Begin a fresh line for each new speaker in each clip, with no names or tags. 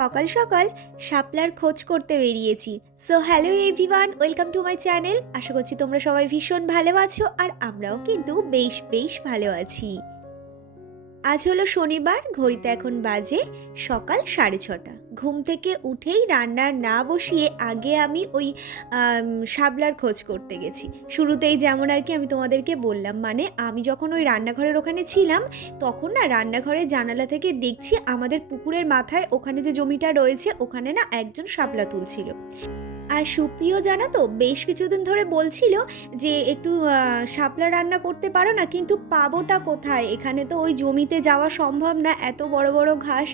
সকাল সকাল শাপলার খোঁজ করতে বেরিয়েছি। So hello everyone welcome to my channel আশা করছি তোমরা সবাই ভীষণ ভালো আছো আর আমরাও কিন্তু বেশ বেশ ভালো আছি। আজ হলো শনিবার ঘড়িতে এখন বাজে সকাল সাড়ে ছটা। ঘুম থেকে উঠেই রান্না না বসিয়ে আগে আমি ওই আম, শাপলার খোঁজ করতে গেছি। শুরুতেই যেমন আর কি আমি তোমাদেরকে বললাম মানে আমি যখন ওই রান্নাঘরের ওখানে ছিলাম তখন না রান্নাঘরের জানালা থেকে দেখছি আমাদের পুকুরের মাথায় ওখানে যে জমিটা রয়েছে ওখানে না একজন শাপলা তুলছিল। আর সুপ্রিয় জানা তো, বেশ কিছুদিন ধরে বলছিল যে একটু শাপলা রান্না করতে পারো না, কিন্তু পাবোটা কোথায়? এখানে তো ওই জমিতে যাওয়া সম্ভব না, এত বড় বড় ঘাস।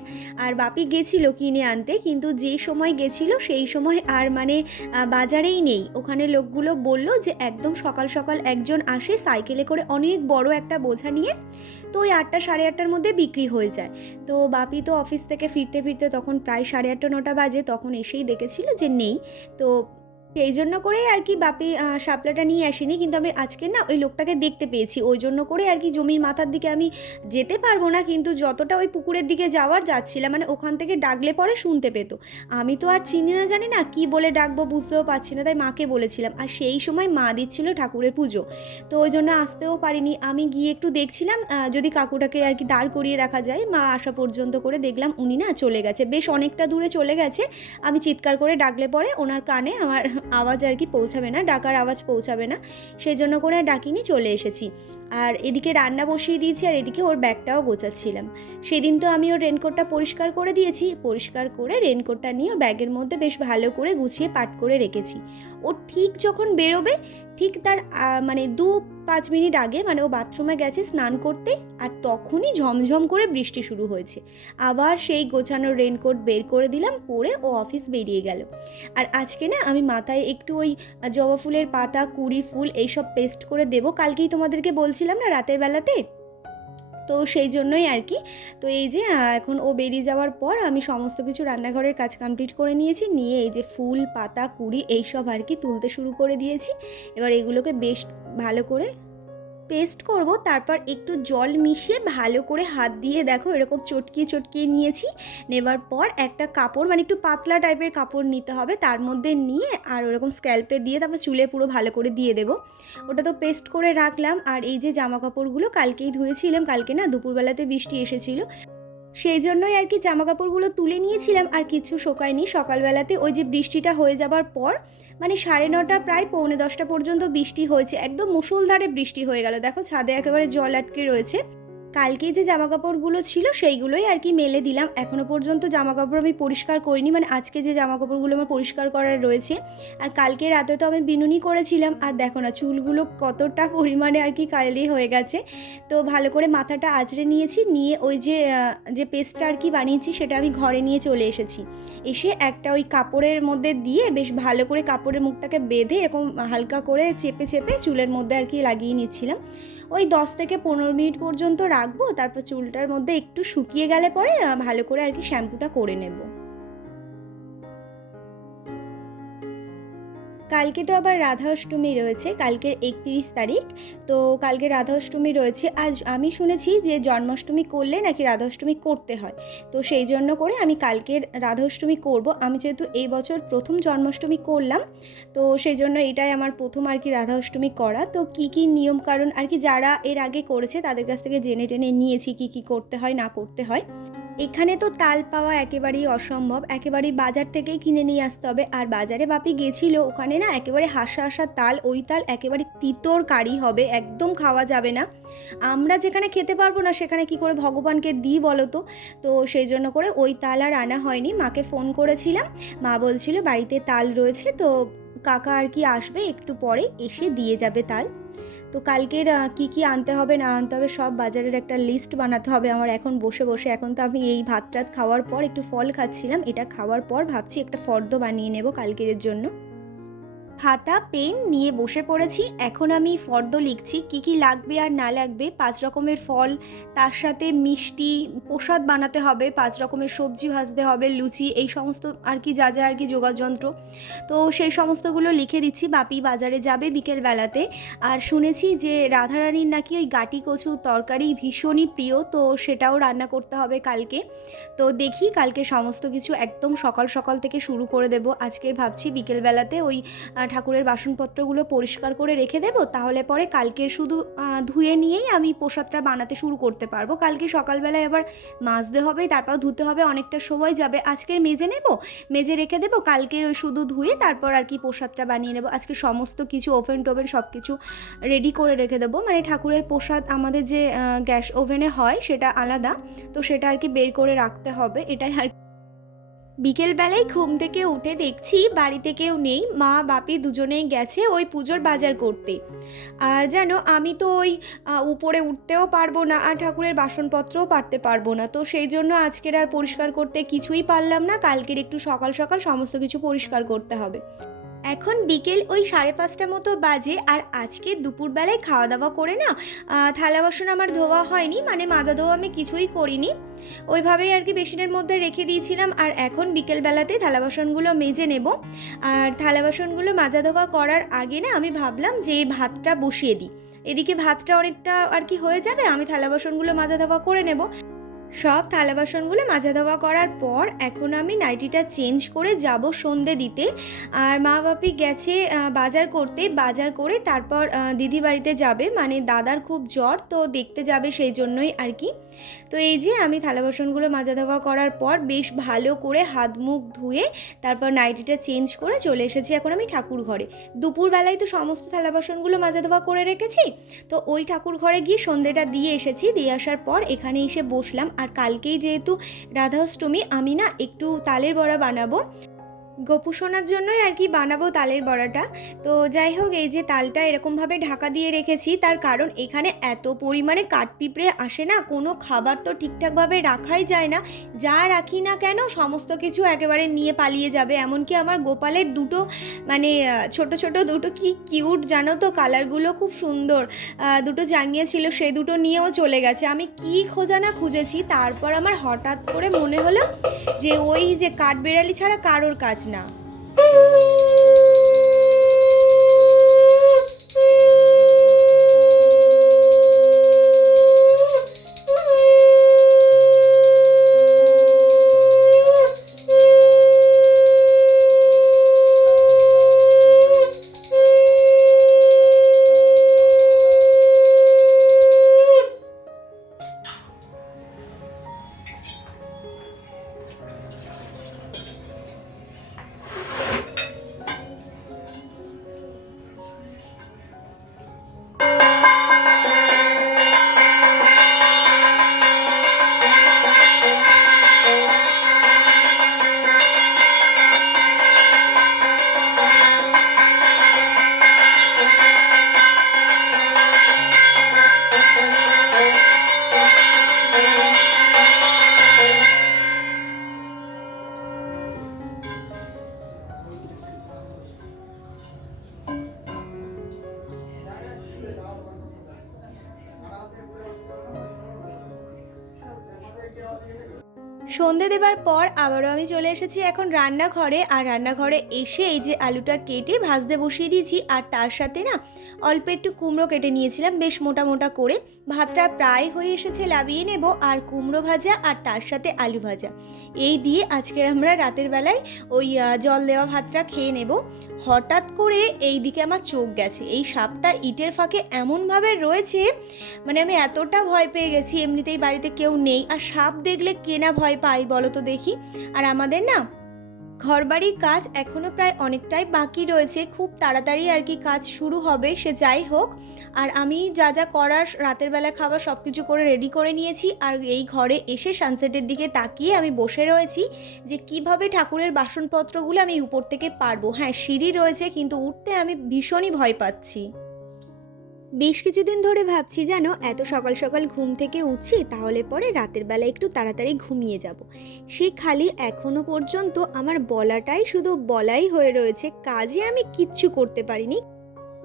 আর বাপি গেছিল কিনে আনতে, কিন্তু যে সময় গেছিল সেই সময় আর মানে বাজারেই নেই। ওখানে লোকগুলো বলল যে একদম সকাল সকাল একজন আসে সাইকেলে করে অনেক বড় একটা বোঝা নিয়ে। তো ওই আটটা, সাড়ে আটটার মধ্যে বিক্রি হয়ে যায়। তো বাপি তো অফিস থেকে ফিরতে ফিরতে তখন প্রায় সাড়ে আটটা, নটা বাজে, তখন এসেই দেখেছিল যে নেই। তো সেই জন্য করেই আর কি বাপি আহ, শাপলাটা নিয়ে আসেনি। কিন্তু আমি আজকে না ওই লোকটাকে দেখতে পেয়েছি। ওই জন্য করে আর কি জমির মাথার দিকে আমি যেতে পারব না। কিন্তু যতটা ওই পুকুরের দিকে যাওয়ার যাচ্ছিলাম মানে ওখান থেকে ডাকলে পরে শুনতে পেত। আমি তো আর চিনি না জানি না কি বলে ডাকবো বুঝতেও পারছি না তাই মাকে বলেছিলাম। আর সেই সময় মা দিচ্ছিল ঠাকুরের পুজো। তো ওই জন্য আসতেও পারিনি। আমি গিয়ে একটু দেখছিলাম যদি কাকুটাকে আর কি দাঁড় করিয়ে রাখা যায়। মা আসা পর্যন্ত করে দেখলাম উনি না চলে গেছে। বেশ অনেকটা দূরে চলে গেছে। আমি চিৎকার করে ডাকলে পরে ওনার কানে আমার আওয়াজ আর কি পৌঁছাবে না, ডাকার আওয়াজ পৌঁছাবে না। সেই জন্য করে ডাকিনি চলে এসেছি। আর এদিকে রান্না বসিয়ে দিয়েছি আর এদিকে ওর ব্যাগটাও গোছাচ্ছিলাম। সেদিন তো আমি ওর রেনকোটটা পরিষ্কার করে দিয়েছি। পরিষ্কার করে রেনকোটটা নিয়ে ওর ব্যাগের মধ্যে বেশ ভালো করে গুছিয়ে পাট করে রেখেছি। ও ঠিক যখন বেরোবে ঠিক তার মানে দু পাঁচ মিনিট আগে মানে ও বাথরুমে গেছে স্নান করতে আর তখনই ঝমঝম করে বৃষ্টি শুরু হয়েছে। আবার সেই গোছানোর রেনকোট বের করে দিলাম, পরে ও অফিস বেরিয়ে গেল। আর আজকে না আমি মাথায় একটু ওই জবা ফুলের পাতা, কুড়ি ফুল এইসব পেস্ট করে দেবো। কালকেই তোমাদেরকে বলছিলাম না রাতের বেলাতে? তো সেই জন্যই আর কি। তো এই যে এখন ও বেরিয়ে যাওয়ার পর আমি সমস্ত কিছু রান্নাঘরের কাজ কমপ্লিট করে নিয়েছি। নিয়ে এই যে ফুল, পাতা, কুড়ি, এইসব আর কি তুলতে শুরু করে দিয়েছি। এবার এগুলোকে বেশ ভালো করে পেস্ট করব, তারপর একটু জল মিশিয়ে ভালো করে হাত দিয়ে দেখো এরকম চটকিয়ে চটকিয়ে নিয়েছি। নেবার পর একটা কাপড় মানে একটু পাতলা টাইপের কাপড় নিতে হবে, তার মধ্যে নিয়ে আর ওরকম স্ক্যাল্পে দিয়ে তারপর চুলে পুরো ভালো করে দিয়ে দেবো। ওটা তো পেস্ট করে রাখলাম, আর এই যে জামা কাপড়গুলো কালকেই ধুয়েছিলাম, কালকে না দুপুরবেলাতে বৃষ্টি এসেছিল। সেই জন্যই আর কি জামা কাপড়গুলো তুলে নিয়েছিলাম আর কিছু শোকায়নি। সকালবেলাতে ওই যে বৃষ্টিটা হয়ে যাবার পর মানে সাড়ে নটা প্রায় পৌনে দশটা পর্যন্ত বৃষ্টি হয়েছে। একদম মুসলধারে বৃষ্টি হয়ে গেল। দেখো ছাদে একেবারে জল আটকে রয়েছে। কালকে যে জামা কাপড়গুলো ছিল সেইগুলোই আর কি মেলে দিলাম। এখনও পর্যন্ত জামা কাপড় আমি পরিষ্কার করিনি মানে আজকে যে জামা কাপড়গুলো আমার পরিষ্কার করার রয়েছে। আর কালকে রাতে তো আমি বিনুনি করেছিলাম, আর দেখো না, চুলগুলো কতটা পরিমাণে আর কি কালি হয়ে গেছে। তো ভালো করে মাথাটা আঁচড়ে নিয়েছি, নিয়ে ওই যে যে পেস্টটা আর কি বানিয়েছি, সেটা আমি ঘরে নিয়ে চলে এসেছি। এসে একটা ওই কাপড়ের মধ্যে দিয়ে বেশ ভালো করে কাপড়ের মুখটাকে বেঁধে এরকম হালকা করে চেপে চেপে চুলের মধ্যে আর কি লাগিয়ে নিচ্ছিলাম। ওই দশ থেকে পনেরো মিনিট পর্যন্ত রাখব, তারপর চুলটার মধ্যে একটু শুকিয়ে গেলে পরে ভালো করে আর কি শ্যাম্পুটা করে নেব। কালকে তো আবার রাধা অষ্টমী রয়েছে, কালকের একত্রিশ তারিখ। তো কালকে রাধা অষ্টমী রয়েছে। আজ আমি শুনেছি যে জন্মাষ্টমী করলে নাকি রাধা অষ্টমী করতে হয়। তো সেই জন্য করে আমি কালকের রাধা অষ্টমী করব। আমি যেহেতু এই বছর প্রথম জন্মাষ্টমী করলাম, তো সেই জন্য এটাই আমার প্রথম আর কি রাধা অষ্টমী করা। তো কি কি নিয়ম কারণ আর কি যারা এর আগে করেছে তাদের কাছ থেকে জেনে টেনে নিয়েছি কি কি করতে হয়, না করতে হয়। এখানে তো তাল পাওয়া একেবারেই অসম্ভব। একেবারেই বাজার থেকেই কিনে নিয়ে আসতে হবে। আর বাজারে বাপি গেছিল, ওখানে না একেবারে হাসা হাসা তাল, ওই তাল একেবারে তিতর কারি হবে, একদম খাওয়া যাবে না। আমরা যেখানে খেতে পারব না, সেখানে কি করে ভগবানকে দিই বলো তো? তো সেই জন্য করে ওই তাল আর আনা হয়নি। মাকে ফোন করেছিলাম। মা বলছিল, বাড়িতে তাল রয়েছে, তো কাকা আর কি আসবে একটু পরে এসে দিয়ে যাবে তাল। তো কালকের কি কি আনতে হবে না আনতে হবে সব বাজারের একটা লিস্ট বানাতে হবে আমার এখন বসে বসে। এখন তো আমি এই ভাত টাত খাওয়ার পর একটু ফল খাচ্ছিলাম, এটা খাওয়ার পর ভাবছি একটা ফর্দ বানিয়ে নেব কালকের জন্য। খাতা, পেন নিয়ে বসে পড়েছি। এখন আমি ফর্দ লিখছি, কি কি লাগবে আর না লাগবে, পাঁচ রকমের ফল, তার সাথে মিষ্টি, প্রসাদ বানাতে হবে, পাঁচ রকমের সবজি ভাজতে হবে, লুচি, এই সমস্ত আর কি যা যা আর কি যোগাযন্ত্র। তো সেই সমস্তগুলো লিখে দিচ্ছি, বাপি বাজারে যাবে বিকেলবেলাতে। আর শুনেছি যে রাধারানীর নাকি ওই গাটি কচু তরকারি ভীষণই প্রিয়, তো সেটাও রান্না করতে হবে কালকে। তো দেখি কালকে সমস্ত কিছু একদম সকাল সকাল থেকে শুরু করে দেব। আজকের ভাবছি বিকেলবেলাতে ওই ঠাকুরের বাসনপত্রগুলো পরিষ্কার করে রেখে দেবো, তাহলে পরে কালকে শুধু ধুয়ে নিয়েই আমি প্রসাদটা বানাতে শুরু করতে পারব। কালকে সকালবেলায় আবার মাজতে হবে, তারপর ধুতে হবে, অনেকটা সময় যাবে। আজকের মেজে নেব, মেজে রেখে দেবো কালকে ওই শুধু ধুয়ে তারপর আর কি প্রসাদটা বানিয়ে নেব। আজকে সমস্ত কিছু ওভেন টোভেন সব কিছু রেডি করে রেখে দেবো। মানে ঠাকুরের প্রসাদ আমাদের যে গ্যাস ওভেনে হয় সেটা আলাদা, তো সেটা আর কি বের করে রাখতে হবে, এটাই আর বিকেলবেলায় ঘুম থেকে উঠে দেখছি বাড়িতে কেউ নেই, মা, বাপি দুজনেই গেছে ওই পুজোর বাজার করতে। আর যেন আমি তো ওই উপরে উঠতেও পারব না আর ঠাকুরের বাসনপত্রও পারতে পারব না। তো সেই জন্য আজকের আর পরিষ্কার করতে কিছুই পারলাম না, কালকের একটু সকাল সকাল সমস্ত কিছু পরিষ্কার করতে হবে। এখন বিকেল ওই সাড়ে পাঁচটা মতো বাজে আর আজকে দুপুরবেলায় খাওয়া দাওয়া করে না থালা বাসন আমার ধোয়া হয়নি মানে মাজা ধোয়া আমি কিছুই করিনি। ওইভাবেই আর কি বেসিনের মধ্যে রেখে দিয়েছিলাম আর এখন বিকেলবেলাতে থালা বাসনগুলো মেজে নেব। আর থালা বাসনগুলো মাজা ধোয়া করার আগে না আমি ভাবলাম যে ভাতটা বসিয়ে দিই। এদিকে ভাতটা অনেকটা আর কি হয়ে যাবে, আমি থালা বাসনগুলো মাজা ধোয়া করে নেব। সব থালা বাসনগুলো মাজা ধোয়া করার পর এখন আমি নাইটিটা চেঞ্জ করে যাব সন্ধে দিতে। আর মা বাপি গেছে বাজার করতে। বাজার করে তারপর দিদি বাড়িতে যাবে। মানে দাদার খুব জ্বর, তো দেখতে যাবে সেই জন্যই আর কি। তো এই যে আমি থালা বাসনগুলো মাজা ধোয়া করার পর বেশ ভালো করে হাত মুখ ধুয়ে তারপর নাইটিটা চেঞ্জ করে চলে এসেছি এখন আমি ঠাকুর ঘরে। দুপুরবেলায় তো সমস্ত থালা বাসনগুলো মাজা ধোয়া করে রেখেছি। তো ওই ঠাকুর ঘরে গিয়ে সন্ধেটা দিয়ে এসেছি। দিয়ে আসার পর এখানে এসে বসলাম। আর কালকেই যেহেতু রাধাষ্টমী আমি না একটু তালের বড়া বানাবো। গোপু সোনার জন্যই আর কি বানাবো তালের বড়াটা। তো যাই হোক, এই যে তালটা এরকমভাবে ঢাকা দিয়ে রেখেছি, তার কারণ এখানে এত পরিমাণে কাঠপিঁপড়ে আসে না, কোনো খাবার তো ঠিকঠাকভাবে রাখাই যায় না। যা রাখি না কেন, সমস্ত কিছু একেবারে নিয়ে পালিয়ে যাবে। এমনকি আমার গোপালের দুটো মানে ছোট ছোট দুটো, কি কিউট জানো তো কালারগুলো, খুব সুন্দর। দুটো জাঙ্গিয়ে ছিল, সে দুটো নিয়েও চলে গেছে। আমি কি খোঁজা না খুঁজেছি, তারপর আমার হঠাৎ করে মনে হলো যে ওই যে কাঠবেড়ালি ছাড়া কারোর কাজ না। সন্ধে দেবার পর আবারও আমি চলে এসেছি এখন রান্নাঘরে। আর রান্নাঘরে এসে এই যে আলুটা কেটে ভাজতে বসিয়ে দিয়েছি, আর তার সাথে না অল্প একটু কুমড়ো কেটে নিয়েছিলাম, বেশ মোটা মোটা করে। ভাতটা প্রায় হয়ে এসেছে লাবিয়ে নেব। আর কুমড়ো ভাজা আর তার সাথে আলু ভাজা। এই দিয়ে আজকে আমরা রাতের বেলায় ওই জল দেওয়া ভাতটা খেয়ে নেব। হঠাৎ করে এই দিকে আমার চোখ গেছে। এই সাপটা ইটের ফাঁকে এমনভাবে রয়েছে মানে আমি এতটা ভয় পেয়ে গেছি, এমনিতেই বাড়িতে কেউ নেই। আর সাপ দেখলে কেনা ভয় পাই বলো তো দেখি। আর আমাদের না ঘরবাড়ির কাজ এখনও প্রায় অনেকটাই বাকি রয়েছে। খুব তাড়াতাড়ি আর কি কাজ শুরু হবে, সে যাই হোক। আর আমি যা যা করার, রাতের বেলা খাবার সব কিছু করে রেডি করে নিয়েছি। আর এই ঘরে এসে সানসেটের দিকে তাকিয়ে আমি বসে রয়েছি যে কীভাবে ঠাকুরের বাসনপত্রগুলো আমি উপর থেকে পারব হ্যাঁ সিঁড়ি রয়েছে, কিন্তু উঠতে আমি ভীষণই ভয় পাচ্ছি। বেশ কিছুদিন ধরে ভাবছি যেন এত সকাল সকাল ঘুম থেকে উঠছি, তাহলে পরে রাতের বেলা একটু তাড়াতাড়ি ঘুমিয়ে যাব। সে খালি এখনও পর্যন্ত আমার বলাটাই শুধু বলাই হয়ে রয়েছে, কাজে আমি কিচ্ছু করতে পারিনি।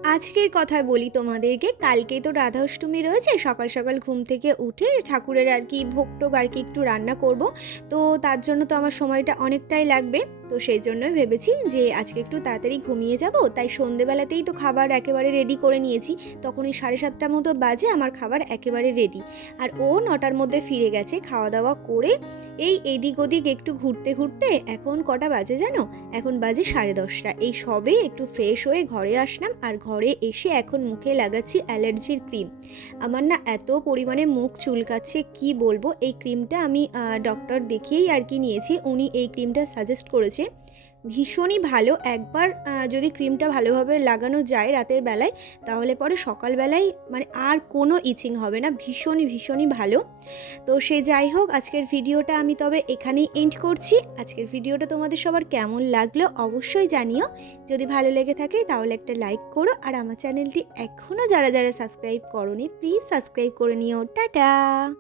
আজকের কথা বলি তোমাদেরকে। কালকেই তো রাধা অষ্টমী রয়েছে, সকাল সকাল ঘুম থেকে উঠে ঠাকুরের আর কি ভোগ আর কি একটু রান্না করব। তো তার জন্য তো আমার সময়টা অনেকটাই লাগবে। তো সেই জন্যই ভেবেছি যে আজকে একটু তাড়াতাড়ি ঘুমিয়ে যাব। তাই সন্ধেবেলাতেই তো খাবার একেবারে রেডি করে নিয়েছি। তখন ওই সাড়ে সাতটার মতো বাজে, আমার খাবার একেবারে রেডি আর ও নটার মধ্যে ফিরে গেছে খাওয়া দাওয়া করে। এই এদিক ওদিক একটু ঘুরতে ঘুরতে এখন কটা বাজে জানো? এখন বাজে সাড়ে দশটা। এই সবে একটু ফ্রেশ হয়ে ঘরে আসলাম আর ঘরে এসে এখন মুখে লাগাচ্ছি অ্যালার্জির ক্রিম। আমার না এত পরিমাণে মুখ চুলকাচ্ছে, কি বলব? এই ক্রিমটা আমি ডক্টর দেখিয়েই আর কি নিয়েছি। উনি এই ক্রিমটা সাজেস্ট করেছে। ভীষণই ভালো। একবার যদি ক্রিমটা ভালোভাবে লাগানো যায় রাতের বেলায়, তাহলে পরে সকালবেলায় মানে আর কোনো ইচিং হবে না। ভীষণই ভীষণই ভালো। তো সে যাই হোক, আজকের ভিডিওটা আমি তবে এখানেই এন্ড করছি। আজকের ভিডিওটা তোমাদের সবার কেমন লাগল অবশ্যই জানিও। যদি ভালো লেগে থাকে, তাহলে একটা লাইক করো। আর আমার চ্যানেলটি এখনও যারা যারা সাবস্ক্রাইব করনি প্লিজ সাবস্ক্রাইব করে নিও। টাটা!